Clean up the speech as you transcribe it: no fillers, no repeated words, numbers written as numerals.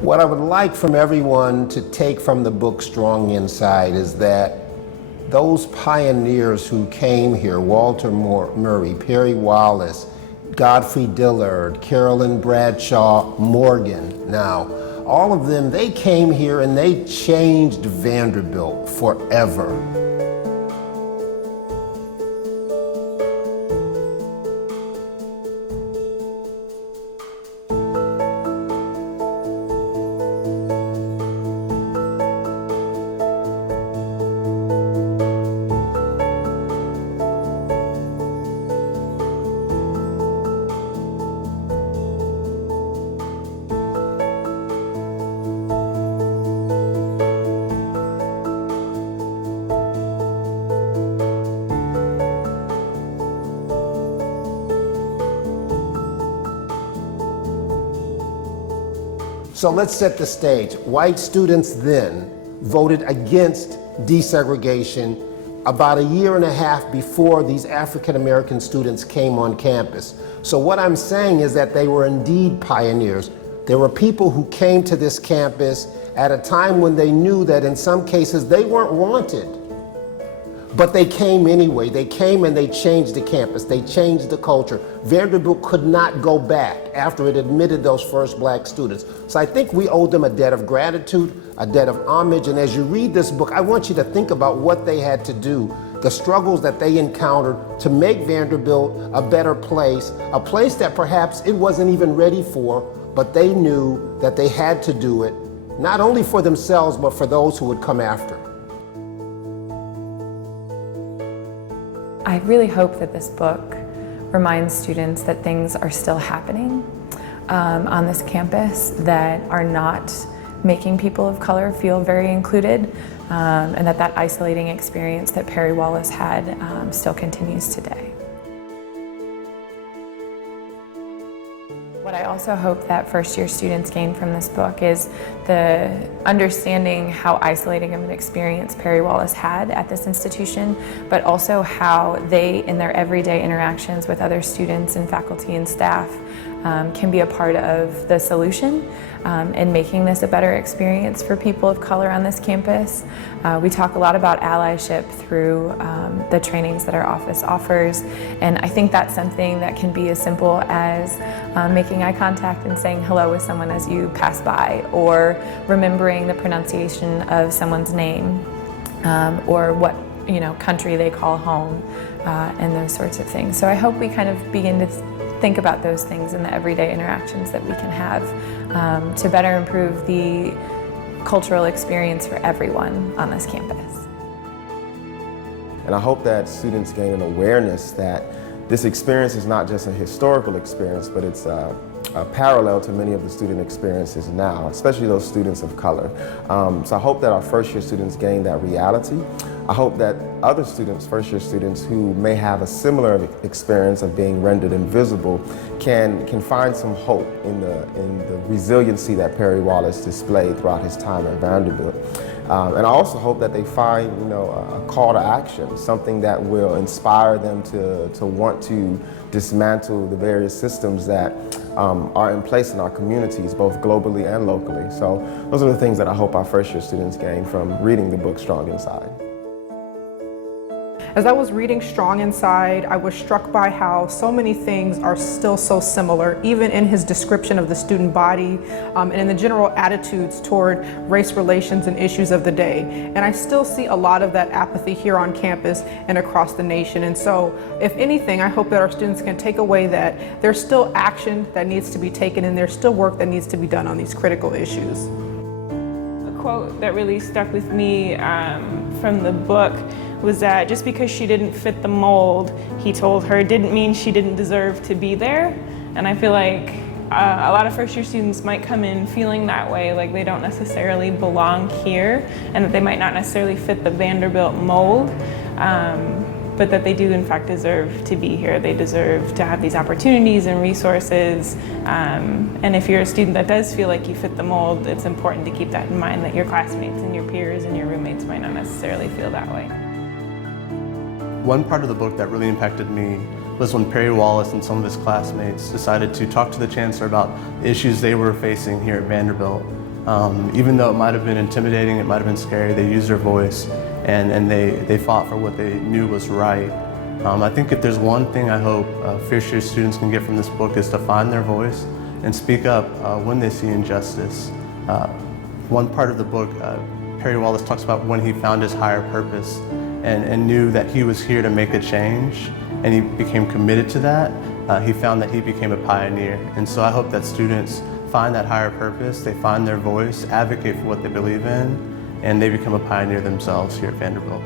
What I would like from everyone to take from the book Strong Inside is that those pioneers who came here, Walter Murray, Perry Wallace, Godfrey Dillard, Carolyn Bradshaw Morgan now, all of them, they came here and they changed Vanderbilt forever. So let's set the stage. White students then voted against desegregation about a year and a half before these African American students came on campus. So what I'm saying is that they were indeed pioneers. There were people who came to this campus at a time when they knew that in some cases they weren't wanted. But they came anyway. They came and they changed the campus. They changed the culture. Vanderbilt could not go back after it admitted those first black students. So I think we owe them a debt of gratitude, a debt of homage. And as you read this book, I want you to think about what they had to do, the struggles that they encountered to make Vanderbilt a better place, a place that perhaps it wasn't even ready for, but they knew that they had to do it, not only for themselves, but for those who would come after. I really hope that this book reminds students that things are still happening on this campus that are not making people of color feel very included, and that isolating experience that Perry Wallace had still continues today. What I also hope that first-year students gain from this book is the understanding how isolating of an experience Perry Wallace had at this institution, but also how they, in their everyday interactions with other students and faculty and staff, can be a part of the solution in making this a better experience for people of color on this campus. We talk a lot about allyship through the trainings that our office offers, and I think that's something that can be as simple as making eye contact and saying hello with someone as you pass by, or remembering the pronunciation of someone's name, or what country they call home, and those sorts of things. So I hope we kind of begin to think about those things in the everyday interactions that we can have to better improve the cultural experience for everyone on this campus. And I hope that students gain an awareness that this experience is not just a historical experience, but it's a parallel to many of the student experiences now, especially those students of color. So I hope that our first-year students gain that reality. I hope that other students, first-year students who may have a similar experience of being rendered invisible can find some hope in the resiliency that Perry Wallace displayed throughout his time at Vanderbilt. And I also hope that they find, a call to action, something that will inspire them to want to dismantle the various systems that are in place in our communities, both globally and locally. So those are the things that I hope our first-year students gain from reading the book Strong Inside. As I was reading Strong Inside, I was struck by how so many things are still so similar, even in his description of the student body and in the general attitudes toward race relations and issues of the day. And I still see a lot of that apathy here on campus and across the nation. And so, if anything, I hope that our students can take away that there's still action that needs to be taken and there's still work that needs to be done on these critical issues. A quote that really stuck with me from the book was that just because she didn't fit the mold, he told her, didn't mean she didn't deserve to be there. And I feel like a lot of first-year students might come in feeling that way, like they don't necessarily belong here, and that they might not necessarily fit the Vanderbilt mold, but that they do in fact deserve to be here. They deserve to have these opportunities and resources. And if you're a student that does feel like you fit the mold, it's important to keep that in mind, that your classmates and your peers and your roommates might not necessarily feel that way. One part of the book that really impacted me was when Perry Wallace and some of his classmates decided to talk to the chancellor about the issues they were facing here at Vanderbilt. Even though it might have been intimidating, it might have been scary, they used their voice and they fought for what they knew was right. I think if there's one thing I hope first-year students can get from this book is to find their voice and speak up when they see injustice. One part of the book, Perry Wallace talks about when he found his higher purpose and knew that he was here to make a change, and he became committed to that. He found that he became a pioneer. And so I hope that students find that higher purpose, they find their voice, advocate for what they believe in, and they become a pioneer themselves here at Vanderbilt.